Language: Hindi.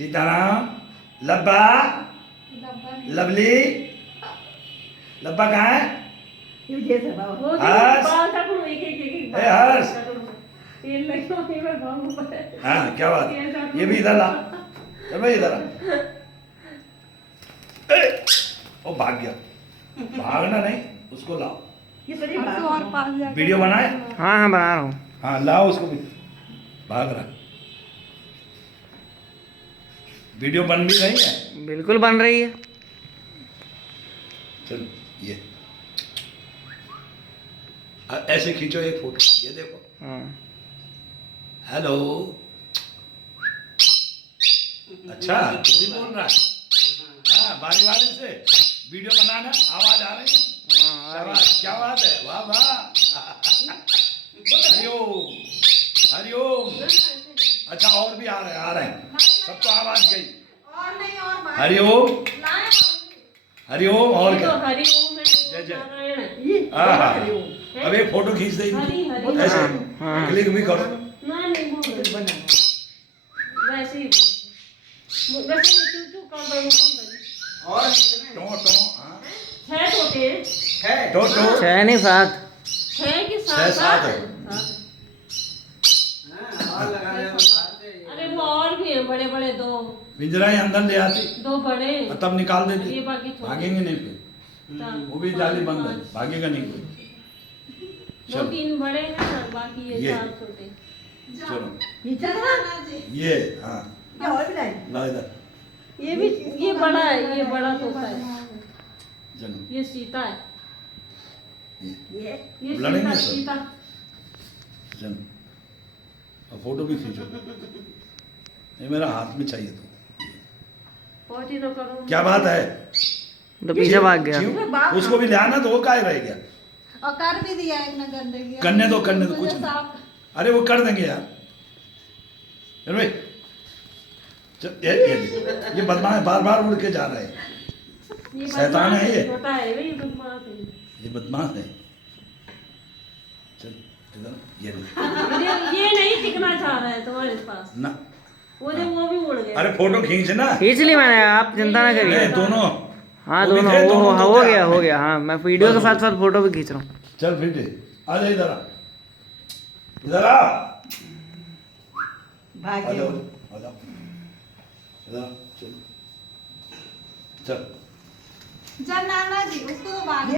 सीताराम। लब्बा लवली। लब्बा कहाँ है? हर्ष। हाँ क्या बात, ये भी इधर ला। भाई इधर आ। ओ भाग गया। भागना नहीं, उसको लाओ। वीडियो बनाए? हाँ हाँ बना रहा हूँ। हाँ लाओ उसको भी। भाग रहा। वीडियो बन भी रही है? बिल्कुल बन रही है। चलो ये ऐसे खींचो एक फोटो, ये देखो। हाँ हेलो। अच्छा तू भी बोल रहा है? हाँ बारी बारी से वीडियो बनाना, आवाज आ रही है? शाबाश, क्या बात है, वाह वाह। हरिओम हरिओम। अच्छा और भी आ रहे हैं, सबको आवाज गई। हरिओम हरिओम। और क्या? जय जय। हाँ हाँ, अब एक फोटो खींच दे ऐसे, क्लिक भी करो। छह नहीं सात। छह सात है। अरे वो और भी है बड़े बड़े दो। पिंजरा ही अंदर ले आती, दो बड़े तब निकाल देती। ये बाकी भागेंगे नहीं फिर, वो भी जाली बंद है, भागेगा नहीं कोई। दो तीन बड़े हैं ना, बाकी ये चार छोटे। चलो ये हाँ ला इधर। ये भी ये बड़ा है, ये बड़ा तोता है। चलो ये सीता है। ये लड़ेंगे सब। सीता। चलो अब फोटो भी खींचो। ये मेरा हाथ में चाहिए तो। पोटी तो करो। क्या बात है? तो पीछे भाग गया। उसको भी ले आना, तो वो काहे रह गया? और कर भी दिया एक न गंदगी। करने दो कुछ नहीं। अरे वो कर देंगे यार। भाई ये बदमाश बार बार उड़ के जा रहा है। शैतान है ये। छोटा है ये बदमाश है। ये बदमाश है। चल इधर ये नहीं टिकना चाह रहा है तुम्हारे पास ना। वो जो वो भी उड़ गए। अरे फोटो खींच ना। खींच ली मैंने, आप चिंता ना करिए। दोनों। हाँ वो भी दोनों थे, वो दोनों हो तो गया थे हो गया। हाँ मैं वीडियो के साथ साथ फोटो भी खींच रहा हूँ। चल फिर आ जा इधर आ। इधर आ। भाग आ जाओ आ जाओ इधर चल चल। नाना जी उसको तो भाग